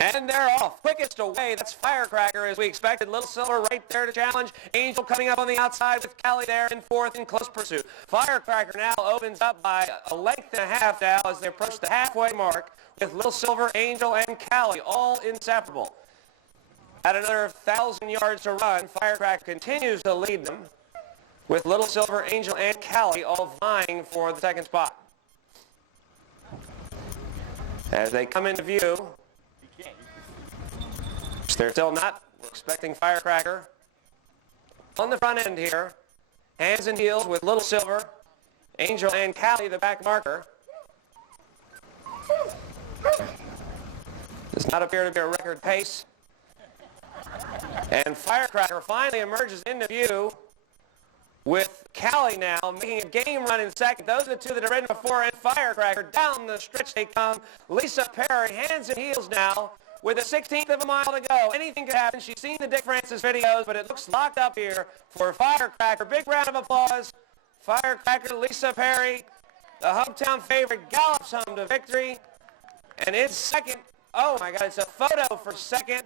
And they're off. Quickest away, that's Firecracker, as we expected. Little Silver right there to challenge. Angel coming up on the outside with Callie there in fourth in close pursuit. Firecracker now opens up by a length and a half now as they approach the halfway mark with Little Silver, Angel, and Callie all inseparable. At another 1,000 yards to run, Firecracker continues to lead them with Little Silver, Angel, and Callie all vying for the second spot. As they come into view, they're still not. We're expecting Firecracker on the front end here. Hands and heels with Little Silver, Angel, and Callie, the back marker. Does not appear to be a record pace. And Firecracker finally emerges into view with Callie now making a game run in second. Those are the two that are ridden before, and Firecracker down the stretch they come. Lisa Perry, hands and heels now, with a 16th of a mile to go. Anything could happen. She's seen the Dick Francis videos, but it looks locked up here for Firecracker. Big round of applause. Firecracker, Lisa Perry, the Hubtown favorite, gallops home to victory. And it's second. Oh my God, it's a photo for second.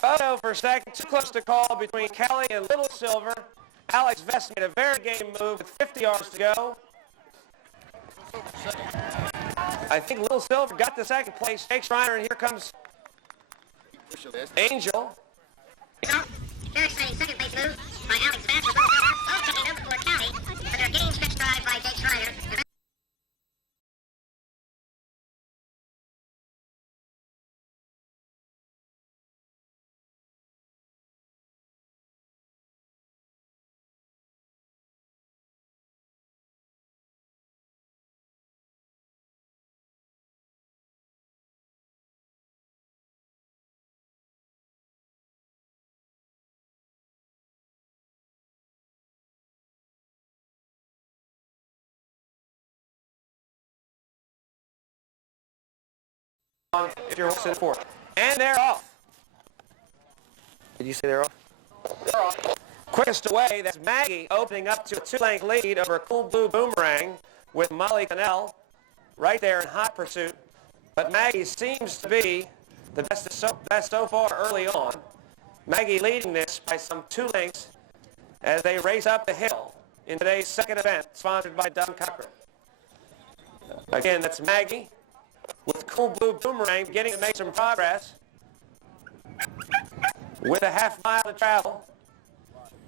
Photo for second. Too close to call between Callie and Little Silver. Alex Vest made a very game move with 50 yards to go. I think Little Silver got the second place. Jake Schreiner, and here comes Angel. Very exciting second place move by Alex Vest. Both taking over for Callie, but they're getting stretch drive by Jake Schreiner. If you're in fourth. And they're off. Did you say they're off? They're off. Quickest away, that's Maggie opening up to a 2-length lead over Cool Blue Boomerang with Molly Cannell right there in hot pursuit. But Maggie seems to be the best so far early on. Maggie leading this by some 2 lengths as they race up the hill in today's second event, sponsored by Doug Cochran. Again, that's Maggie with Cool Blue Boomerang beginning to make some progress with a half mile to travel.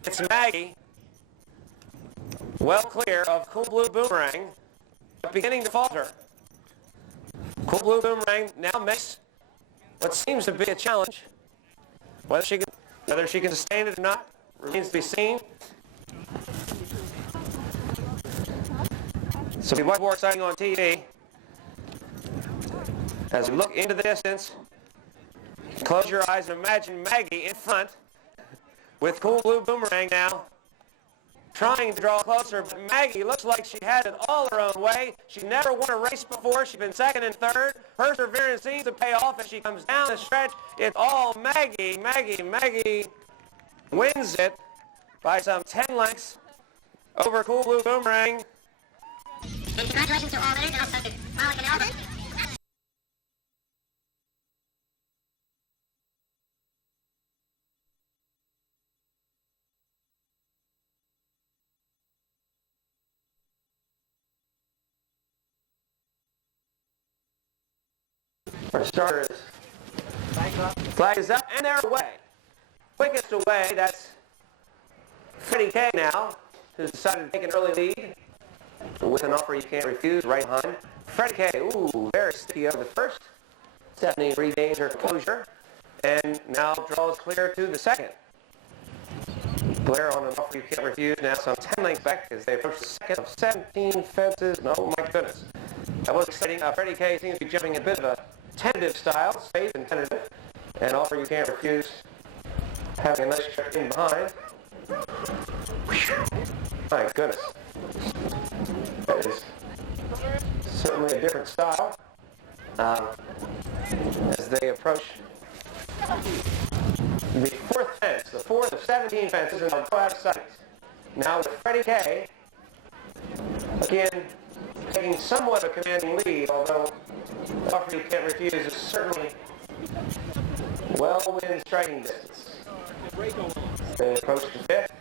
It's Maggie well clear of Cool Blue Boomerang, but beginning to falter. Cool Blue Boomerang now makes what seems to be a challenge. Whether she can sustain it or not remains to be seen. So we watch more exciting on TV. As we look into the distance, close your eyes and imagine Maggie in front with Cool Blue Boomerang now trying to draw closer. But Maggie looks like she has it all her own way. She never won a race before. She's been second and third. Perseverance seems to pay off as she comes down the stretch. It's all Maggie. Maggie wins it by some 10 lengths over Cool Blue Boomerang. And congratulations to all winners and also to Molly Cannell. For starters, flag is up, and they're away. Quickest away, that's Freddie K now, who's decided to take an early lead with an offer you can't refuse right behind. Freddie K, ooh, very sticky over the first. Stephanie regains her composure and now draws clear to the second. Blair on an offer you can't refuse, now some 10 lengths back as they approach the second of 17 fences. Oh my goodness. That was exciting. Freddie K seems to be jumping a bit of a tentative style, safe and tentative, and offer you can't refuse, having a nice check in behind. My goodness. That is certainly a different style as they approach the fourth fence, the fourth of 17 fences, and they'll go out of sight. Now with Freddie K, again, taking somewhat of a commanding lead, although the offer you can't refuse is certainly well within striking distance. They approach the fifth.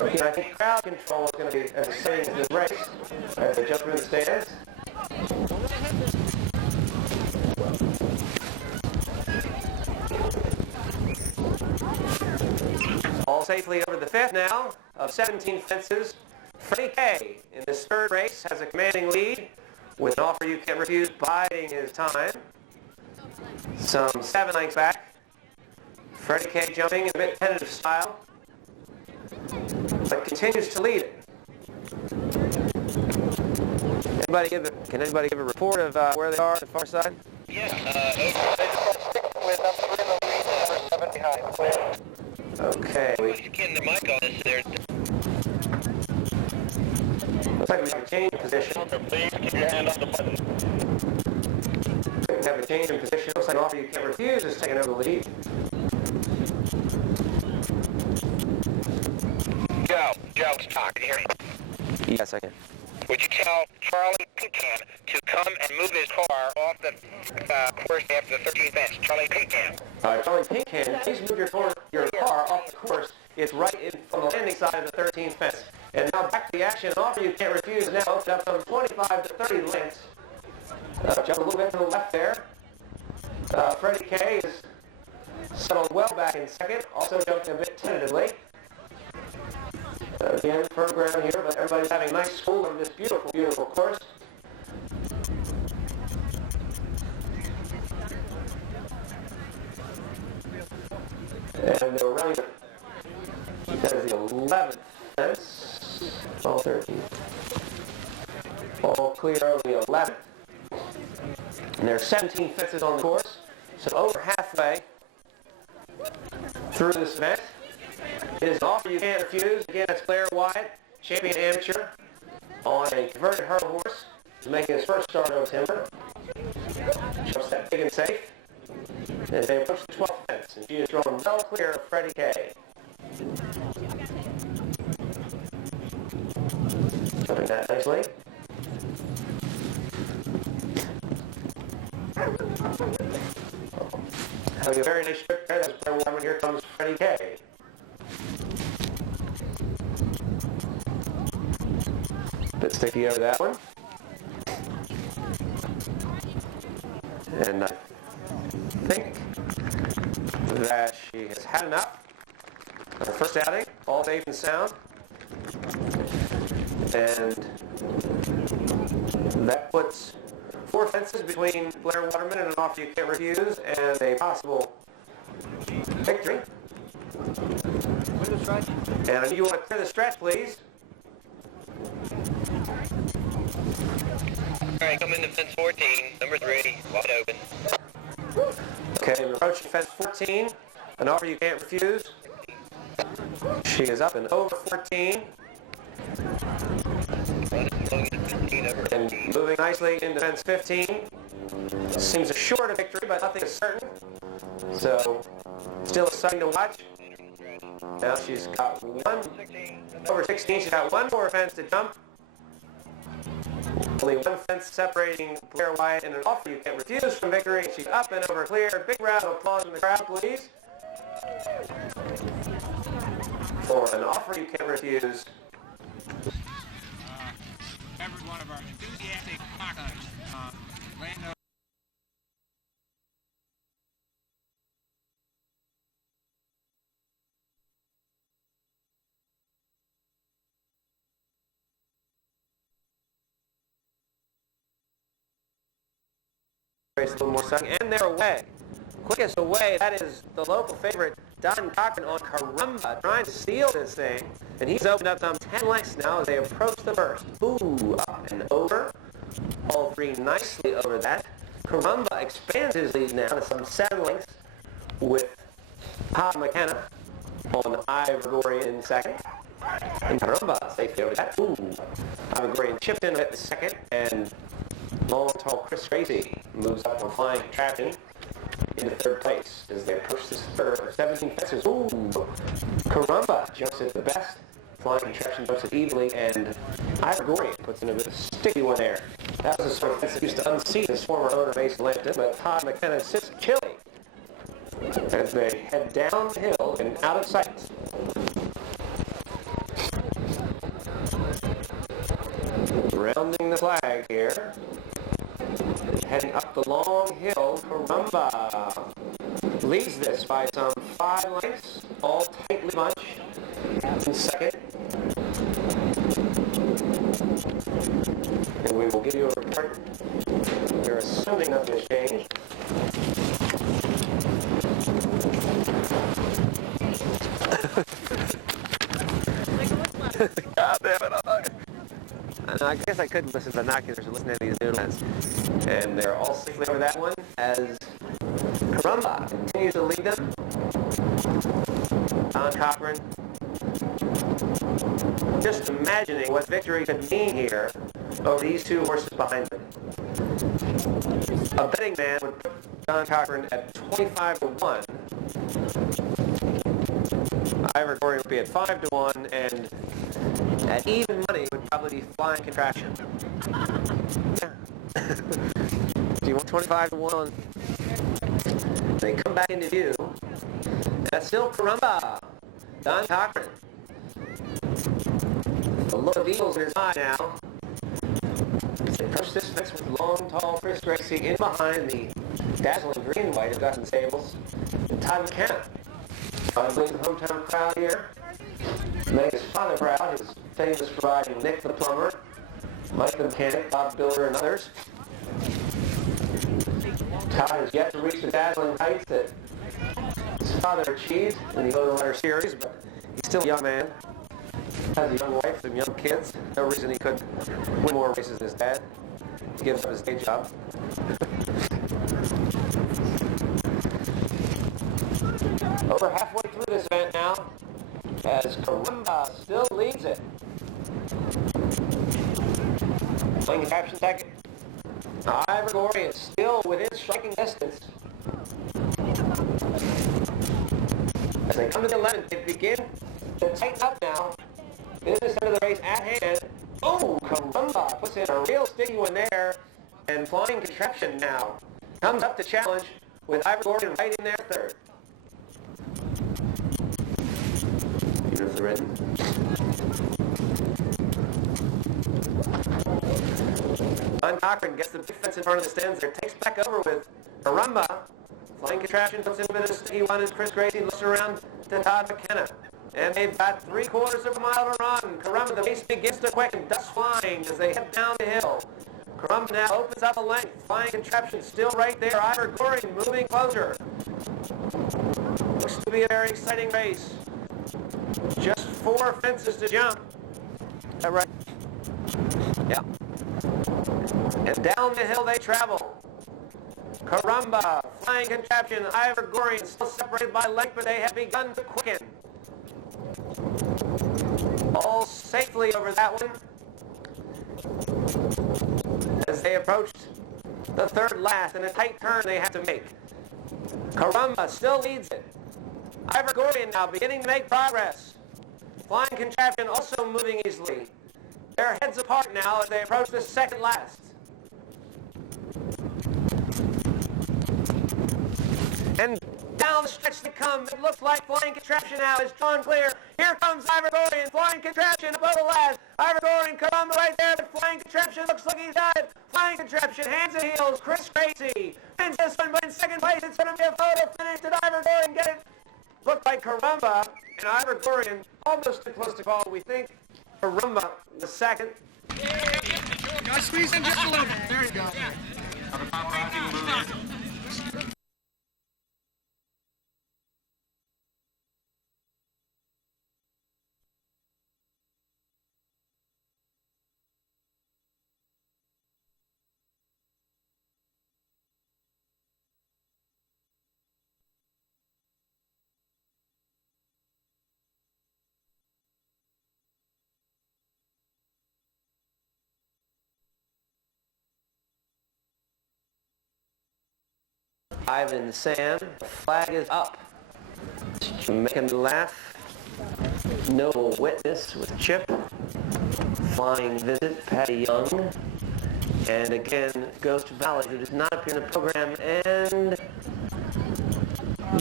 Again, I think crowd control is going to be as exciting as this race as they jump through the stands. All safely over the fifth now of 17 fences. Freddie K in this third race has a commanding lead with an offer you can't refuse biding his time. Some 7 lengths back. Freddie K jumping in a bit tentative style, but continues to lead it. Can anybody give a report of where they are on the far side? Yes, they with number 3 in the lead, number 7 behind. Clear. Okay. Just getting the mic on this there. Looks like we have a change in position. Please keep your hand on the button. We have a change in position. Looks like an offer you can't refuse is taking over the lead. Joe, stop. Can you hear me? Yes, I can. Would you tell Charlie Pinkham to come and move his car off the course after the 13th fence? Charlie Pinkham. Charlie Pinkham, please move your car off the course. It's right in from the landing side of the 13th fence. And now back to the action. An offer you can't refuse now opened up from 25 to 30 lengths. Jump a little bit to the left there. Freddie K is settled well back in second. Also jumping a bit tentatively. Again, firm ground here, but everybody's having a nice school of this beautiful, beautiful course. And they're running, that is the 11th fence, all 13. All clear over the 11th. And there are 17 fences on the course, so over halfway through this event. It is an offer you can't refuse. Again, that's Blair Wyatt, champion amateur, on a converted hurdle horse. He's making his first start over timber. Jumps that big and safe. As they approach the 12th fence, and she is drawn well clear of Freddie K. Jumping that nicely. Having a very nice trip there. That's Blair Wyatt. Here comes Freddie K. Bit sticky over that one. And I think that she has had enough. Her first outing, all safe and sound. And that puts 4 fences between Blair Waterman and an offer you can't refuse and a possible victory. And I need you want to clear the stretch, please. All right, come into fence 14, number 3, wide open. Okay, we're approaching fence 14, an offer you can't refuse. She is up and over 14. And moving nicely into fence 15. Seems a short victory, but nothing is certain. So, still exciting to watch. Now she's got over 16, she's got 1 more fence to jump. Only 1 fence separating Blair Wyatt and an offer you can't refuse from victory. She's up and over clear. Big round of applause from the crowd, please. For an offer you can't refuse. Every one of our enthusiastic foxhunters. A little more second, and they're away. Quickest away, that is the local favorite, Don Cochran on Carumba, trying to steal this thing. And he's opened up some 10 lengths now as they approach the first. Ooh, up and over. All 3 nicely over that. Carumba expands his lead now to some 7 lengths with Pop McKenna on Ivor in second. And Carumba safely over that. Ooh, Ivor chipped in at the second, and long, tall Chris Tracy moves up on flying traction into 3rd place as they approach this third 17 fences. Ooh, Carumba jumps at the best Flying contraption puts it evenly, and Ivor puts in a bit of sticky one there. That was the sort of fence that used to unseat his former owner, Mason Lampton, but Todd McKenna sits chilly as they head down the hill and out of sight. Rounding the flag here. Heading up the long hill, Karumba leads this by some 5 lengths, all tightly bunched in second. And we will give you a report. We're assuming nothing has changed. God damn it. I guess I couldn't listen to the binoculars or listen to these noodles. And they're all safely over that one as Karumba continues to lead them. Don Cochran just imagining what victory could mean here over these 2 horses behind them. A betting man would put Don Cochran at 25-1. Ivor Gorey would be at 5-1, and at even money would probably be Flying Contraption. Yeah. Do you want 25-1? They come back into view. That's still Karumba. Don Cochran. A look of eagles in his eye now. They approach this fence with long, tall Chris Gracie in behind the dazzling green and white of Dustin Stables. And Todd McKenna. Probably the hometown crowd here. Make his father proud, his famous for riding Nick the Plumber, Mike the Mechanic, Bob Builder, and others. Todd has yet to reach the dazzling heights that his father achieved in the Odo Letter Series, but he's still a young man. Has a young wife and young kids. No reason he couldn't win more races than his dad. He gives up his day job. Over halfway through this event now, as Karumba still leads it. Flying Contraption second. Ivor Gorey is still within striking distance. As they come to the 11th, they begin to tighten up now. Business end of the race at hand. Oh, Karumba puts in a real sticky one there. And Flying Contraption now comes up to challenge with Ivor Gorey right in there third. The written. Don Cochran gets the big fence in front of the stands there, takes back over with Karumba. Flying Contraption puts in a bit of sticky one as Chris Gracie looks around to Todd McKenna. And they've got 3/4 of a mile to run. Karumba, the pace begins to quicken, dust flying as they head down the hill. Karumba now opens up a length. Flying Contraption still right there. Ivor Gorey moving closer. Looks to be a very exciting race. Just 4 fences to jump. Is that right? Yeah. And down the hill they travel. Karumba, Flying Contraption, Ivor Gorey still separated by length, but they have begun to quicken. All safely over that one. As they approached the third last and a tight turn they have to make. Karumba still leads it. Ivor Gorey now beginning to make progress. Flying Contraption also moving easily. They're heads apart now as they approach the second last. And down the stretch they come. It looks like Flying Contraption now is drawn clear. Here comes Ivor Gorey and Flying Contraption above the last. Ivor Gorey and Karumba right there, but Flying Contraption looks like he's got it. Flying Contraption, hands and heels. Chris Gracie wins this one, but in second place it's going to be a photo finish. Did Ivor Gorey and get it? Looked like Karumba and Ivor Gorey almost too close to call. We think Karumba the second. Go squeeze in just a little bit. There you go. Ivan Sam, the flag is up. Making me laugh. Noble Witness with Chip. Flying Visit, Patty Young. And again, Ghost Valley, who does not appear in the program, and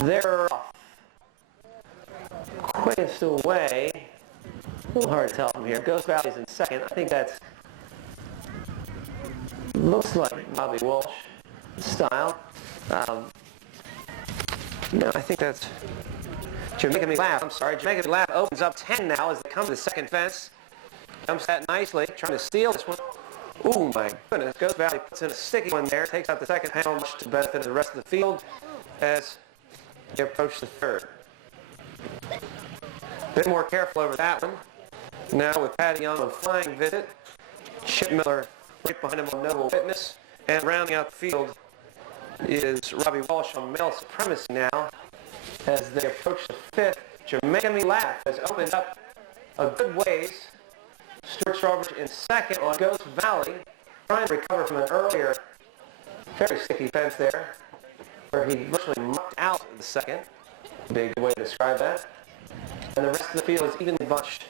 they're off. Quickest away. A little hard to tell from here. Ghost Valley's in second. I think that's looks like Bobby Walsh style. No, I think that's Jamaica Me Laugh. I'm sorry. Jamaica Me Laugh opens up 10 now as they come to the second fence. Jumps that nicely, trying to steal this one. Ooh, my goodness. Ghost Valley puts in a sticky one there. Takes out the second panel, much to benefit of the rest of the field as they approach the third. A bit more careful over that one. Now with Patty Young on Flying Visit. Chip Miller right behind him on Noble Witness. And rounding out the field is Robbie Walsh on Male Supremacy now. As they approach the fifth, Jamaica Me Laugh has opened up a good ways. Stewart Strawbridge in second on Ghost Valley, trying to recover from an earlier very sticky fence there, where he virtually mucked out the second. Big way to describe that. And the rest of the field is evenly bunched.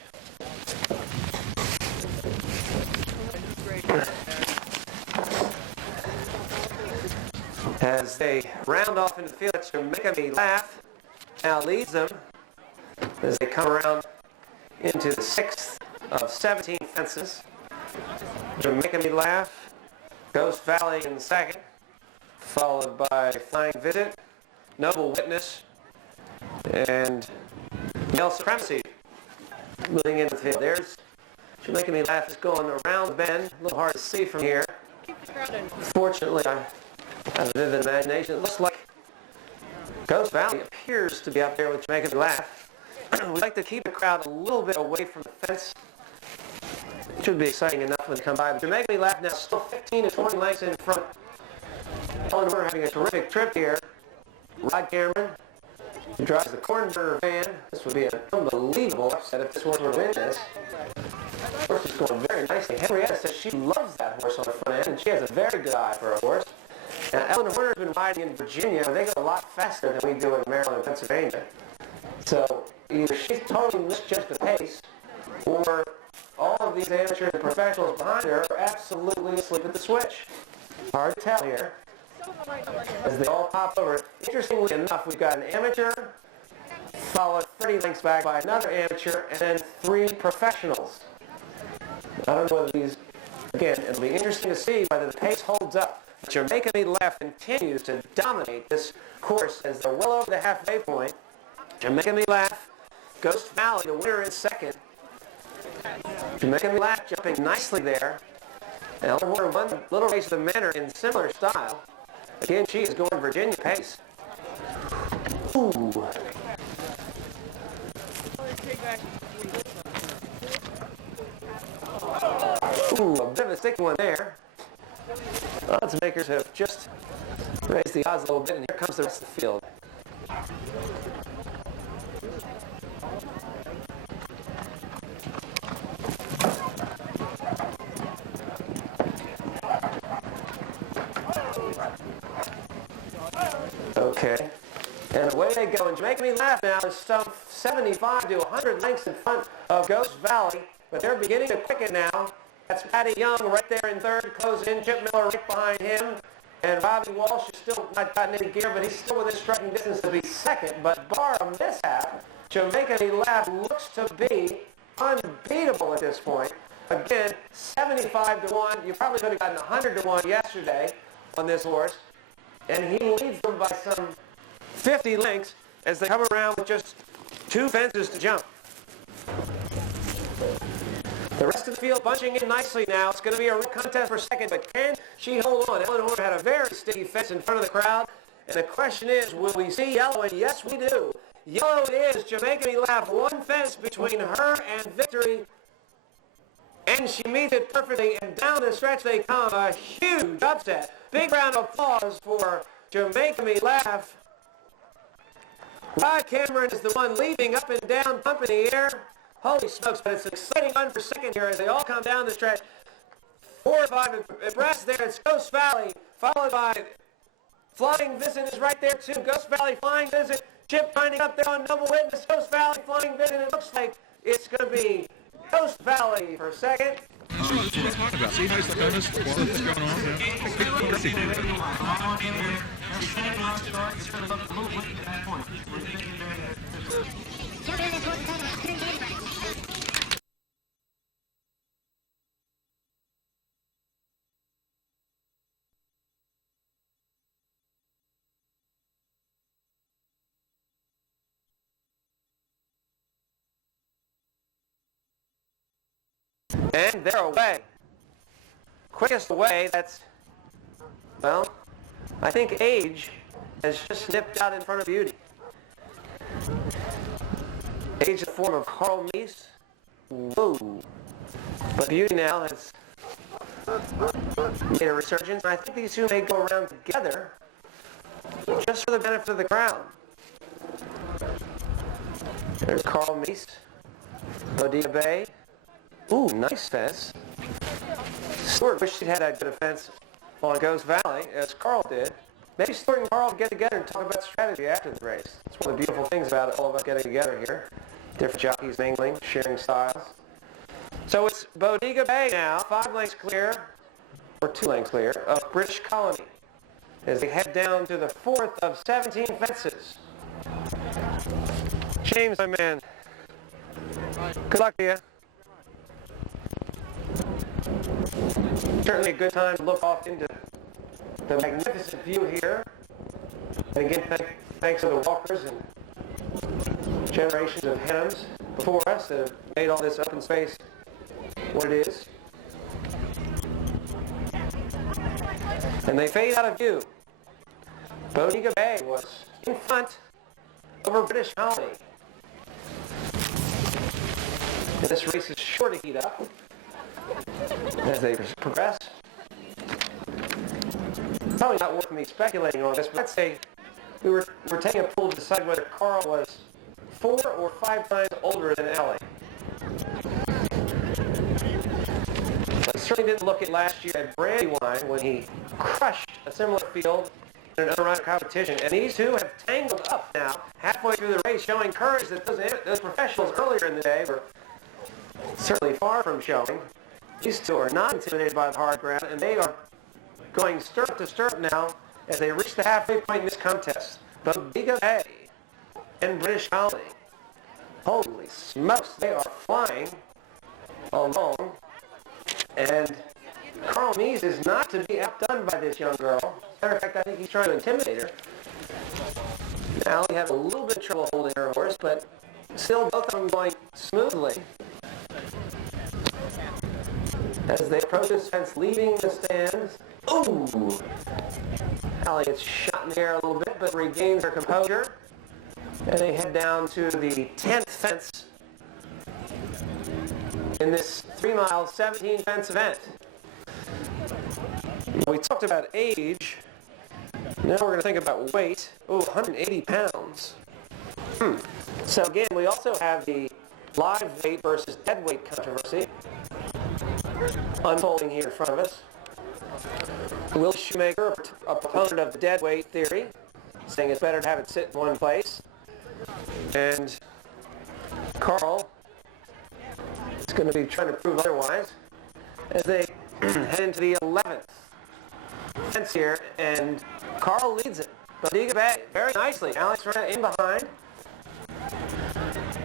As they round off in the field, Jamaica Me Laugh now leads them as they come around into the sixth of 17 fences. Jamaica Me Laugh, Ghost Valley in second, followed by Flying Visit, Noble Witness, and Male Supremacy moving into the field. There's Jamaica Me Laugh is going around the bend. A little hard to see from here. Fortunately, I have a vivid imagination. It looks like Ghost Valley appears to be up there with Jamaica Me Laugh. We like to keep the crowd a little bit away from the fence. It should be exciting enough when they come by. But Jamaica Me Laugh now still 15 to 20 lengths in front. We're having a terrific trip here. Rod Cameron, who drives the Cornburger van. This would be an unbelievable upset if this horse were to win this. The horse is going very nicely. Henrietta says she loves that horse on the front end, and she has a very good eye for a horse. Now, Eleanor Warner's been riding in Virginia, and they go a lot faster than we do in Maryland and Pennsylvania. So either she's totally misjudged the pace, or all of these amateurs and professionals behind her are absolutely asleep at the switch. Hard to tell here as they all pop over. Interestingly enough, we've got an amateur followed 30 lengths back by another amateur and then 3 professionals. I don't know whether these, again, it'll be interesting to see whether the pace holds up. Jamaica Me Laugh continues to dominate this course as they're well over the halfway point. Jamaica Me Laugh, Ghost Valley, the winner in second. Jamaica Me Laugh jumping nicely there. And Eleanor Warner won a little race of the manor in similar style. Again, she is going Virginia pace. Ooh. Ooh, a bit of a sticky one there. Odds makers have just raised the odds a little bit, and here comes the rest of the field. Okay. And away they go. And Jamaica Me Laugh now is some 75 to 100 lengths in front of Ghost Valley. But they're beginning to quicken now. That's Patty Young right there in third, close in. Chip Miller right behind him. And Robbie Walsh has still not gotten any gear, but he's still within striking distance to be second. But bar a mishap, Jamaica Me Laugh looks to be unbeatable at this point. Again, 75 to 1. You probably could have gotten 100 to 1 yesterday on this horse. And he leads them by some 50 lengths as they come around with just 2 fences to jump. The rest of the field bunching in nicely now. It's going to be a real contest for second, but can she hold on? Eleanor had a very sticky fence in front of the crowd, and the question is, will we see yellow? And yes, we do. Yellow it is. Jamaica Me Laugh, 1 fence between her and victory, and she meets it perfectly, and down the stretch they come. A huge upset. Big round of applause for Jamaica Me Laugh. Rod Cameron is the one leaping up and down, pumping the air. Holy smokes, but it's an exciting run for second here as they all come down the stretch. 4 or 5 abreast there. It's Ghost Valley, followed by Flying Visit is right there too. Ghost Valley, Flying Visit, Chip finding up there on Noble Witness, Coast Valley flying big, and it looks like it's going to be Coast Valley for second. That's what I'm talking about. See how he's the bonus? What's going on? And they're away. Quickest away, that's, well, I think age has just nipped out in front of beauty. Age in the form of Carl Meese. Whoa. But beauty now has made a resurgence. And I think these two may go around together just for the benefit of the crowd. There's Carl Meese. Bodega Bay. Ooh, nice fence. Stewart wished he'd had that good fence on Ghost Valley, as Carl did. Maybe Stewart and Carl get together and talk about strategy after the race. That's one of the beautiful things about it, all about getting together here. Different jockeys mingling, sharing styles. So it's Bodega Bay now, 5 lengths clear, or 2 lengths clear, of British Colony, as they head down to the 4th of 17 fences. James, my man, good luck to you. Certainly a good time to look off into the magnificent view here. And again, thanks to the walkers and generations of hens before us that have made all this open space what it is. And they fade out of view. Bodega Bay was in front over British Colony. And this race is sure to heat up as they progress. Probably not worth me speculating on this, but let's say we're taking a poll to decide whether Carl was 4 or 5 times older than Ellie. I certainly didn't look at last year at Brandywine when he crushed a similar field in an unrivaled competition. And these two have tangled up now halfway through the race, showing courage that those professionals earlier in the day were certainly far from showing. These two are not intimidated by the hard ground, and they are going stirrup to stirrup now as they reach the halfway point in this contest. Bodega Bay and British Colony. Holy smokes, they are flying along. And Carl Meese is not to be outdone by this young girl. Matter of fact, I think he's trying to intimidate her. Allie had a little bit of trouble holding her horse, but still both of them going smoothly as they approach this fence, leaving the stands. Ooh! Allie gets shot in the air a little bit, but regains her composure. And they head down to the 10th fence in this 3-mile, 17-fence event. We talked about age. Now we're going to think about weight. Oh, 180 pounds. So again, we also have the live weight versus dead weight controversy unfolding here in front of us. Will Shoemaker, a proponent of the dead weight theory, saying it's better to have it sit in one place. And Carl is going to be trying to prove otherwise as they head into the 11th fence here, and Carl leads it. Bodega Bay very nicely. Alex Renna in behind.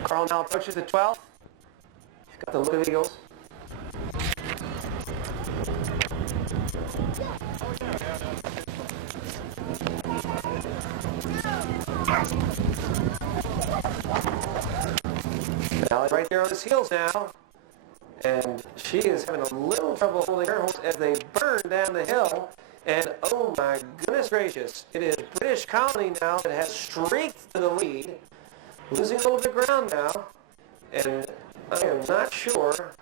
Carl now approaches the 12th. He's got the look of the Eagles. Alex right there on his heels now. And she is having a little trouble holding her horse as they burn down the hill. And oh my goodness gracious, it is British Colony now that has streaked to the lead, losing a little bit of ground now. And I am not sure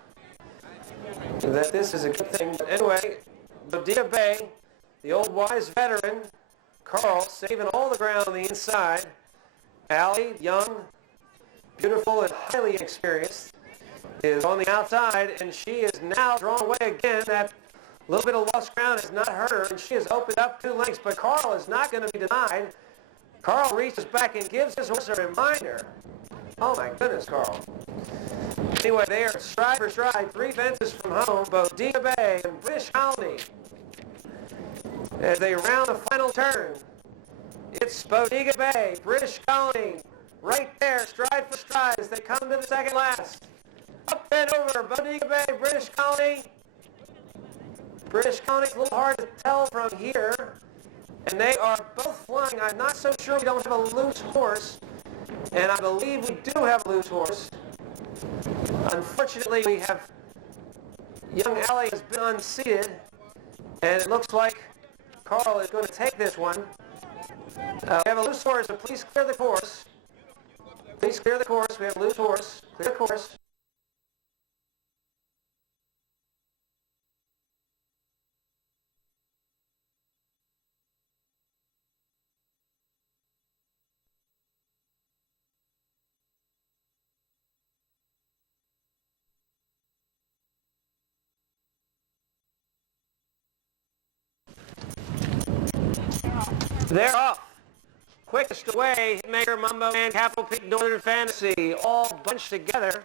that this is a good thing. But anyway, Bodega Bay, the old wise veteran, Carl, saving all the ground on the inside. Allie, young, beautiful, and highly experienced, is on the outside, and she is now drawn away again. That little bit of lost ground has not hurt her, and she has opened up 2 lengths, but Carl is not going to be denied. Carl reaches back and gives his horse a reminder. Oh my goodness, Carl. Anyway, they are stride for stride, 3 fences from home, Bodega Bay and British Colony. As they round the final turn, it's Bodega Bay, British Colony, right there, stride for stride as they come to the second last. Up and over, Bodega Bay, British Colony. British Colony's a little hard to tell from here, and they are both flying. I'm not so sure we don't have a loose horse, and I believe we do have a loose horse. Unfortunately, we have young Allie has been unseated, and it looks like Carl is going to take this one. We have a loose horse, so please clear the course. Please clear the course. We have a loose horse. Clear the course. They're off. Quickest away, Hitmaker, Mumbo Man, Capital Peak, Northern Fantasy, all bunched together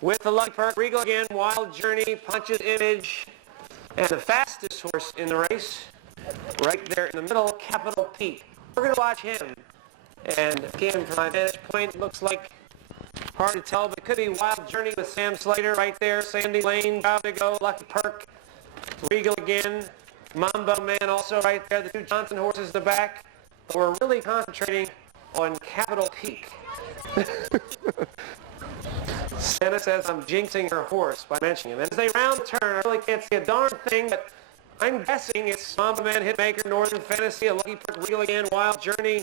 with the Lucky Perk, Regal again, Wild Journey, Punch's Image, and the fastest horse in the race, right there in the middle, Capital Peak. We're going to watch him. And again, from my vantage point, it looks like hard to tell, but it could be Wild Journey with Sam Slater right there, Sandy Lane, Bound to Go, Lucky Perk, Regal again, Mambo Man also right there, the 2 Johnson horses in the back. But we're really concentrating on Capital Peak. Santa says I'm jinxing her horse by mentioning him. As they round the turn, I really can't see a darn thing, but I'm guessing it's Mambo Man, Hitmaker, Northern Fantasy, a Lucky Perk, Regal again, Wild Journey.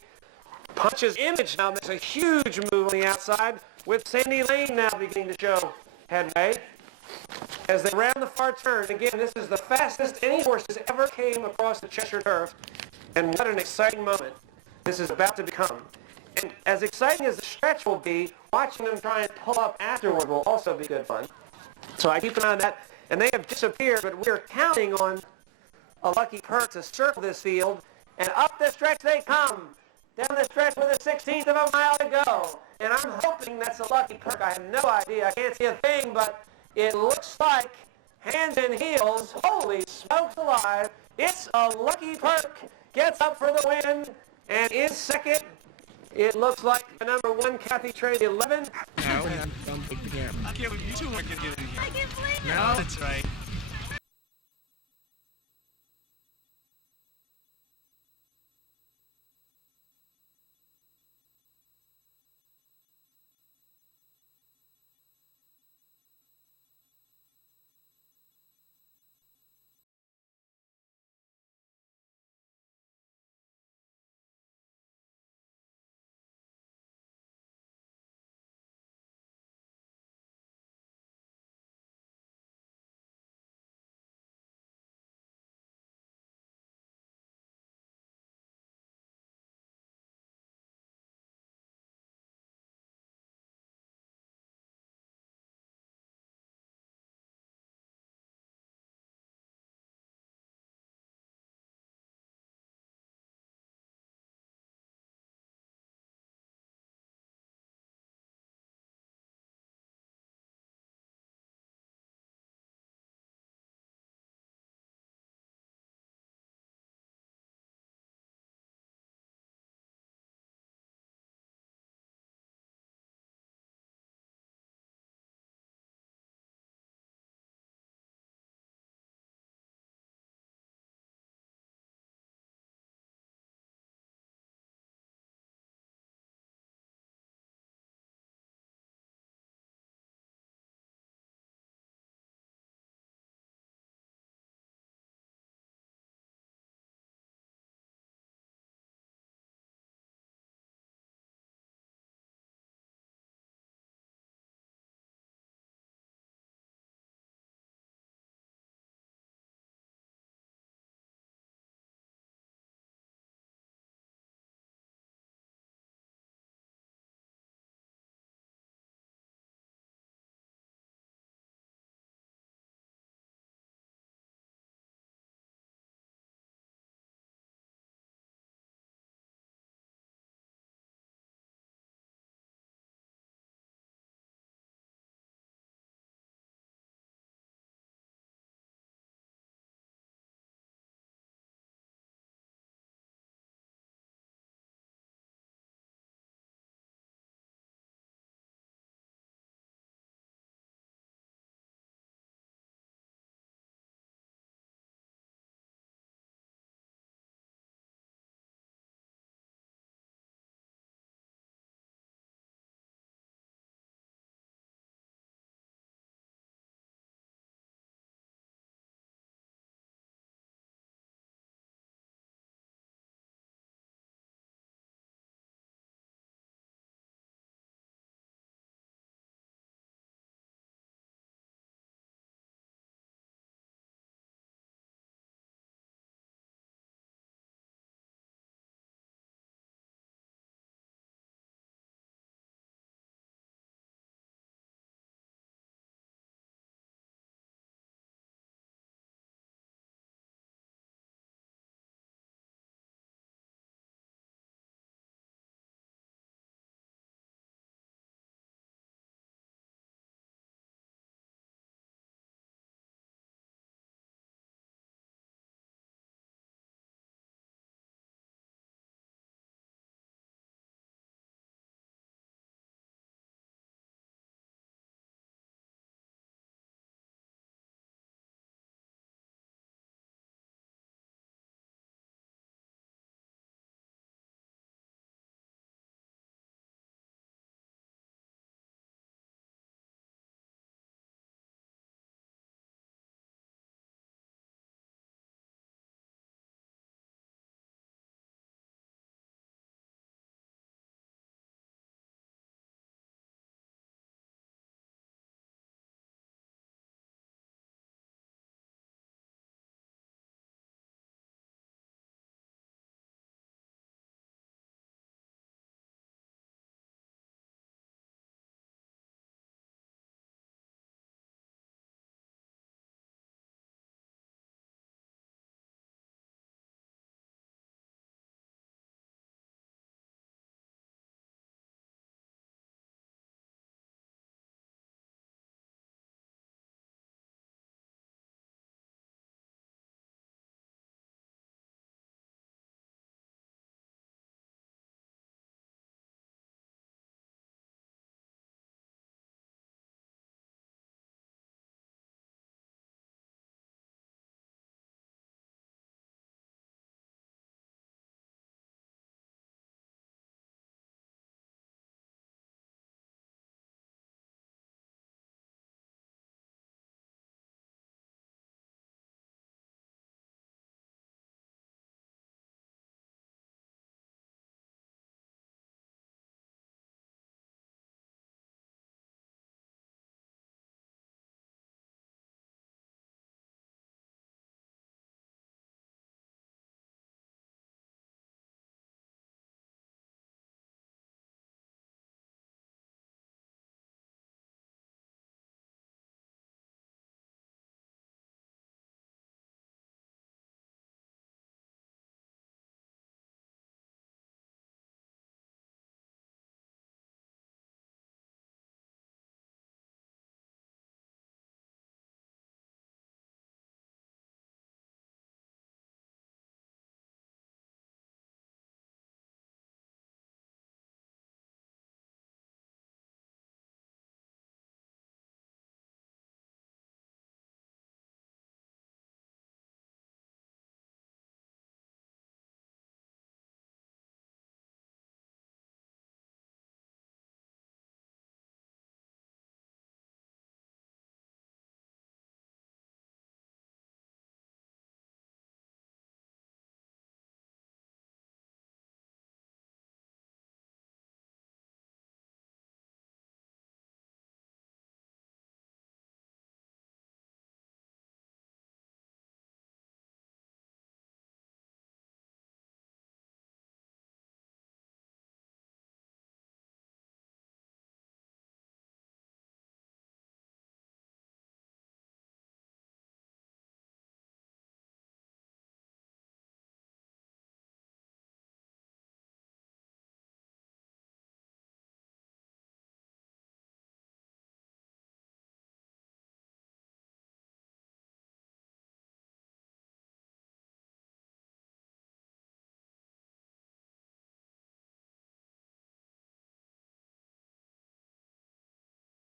Punch's Image now makes a huge move on the outside, with Sandy Lane now beginning to show headway. As they round the far turn, again, this is the fastest any horses ever came across the Cheshire turf, and what an exciting moment this is about to become. And as exciting as the stretch will be, watching them try and pull up afterward will also be good fun. So I keep an eye on that, and they have disappeared, but we're counting on a Lucky Perk to circle this field, and up the stretch they come, down the stretch with a 16th of a mile to go. And I'm hoping that's a Lucky Perk. I have no idea. I can't see a thing, but it looks like hands and heels. Holy smokes alive. It's a Lucky Perk. Gets up for the win and is second. It looks like the number 1, Kathy Trade 11. No, I can't believe you two weren't going to get in here. I can't believe it. No, that's right.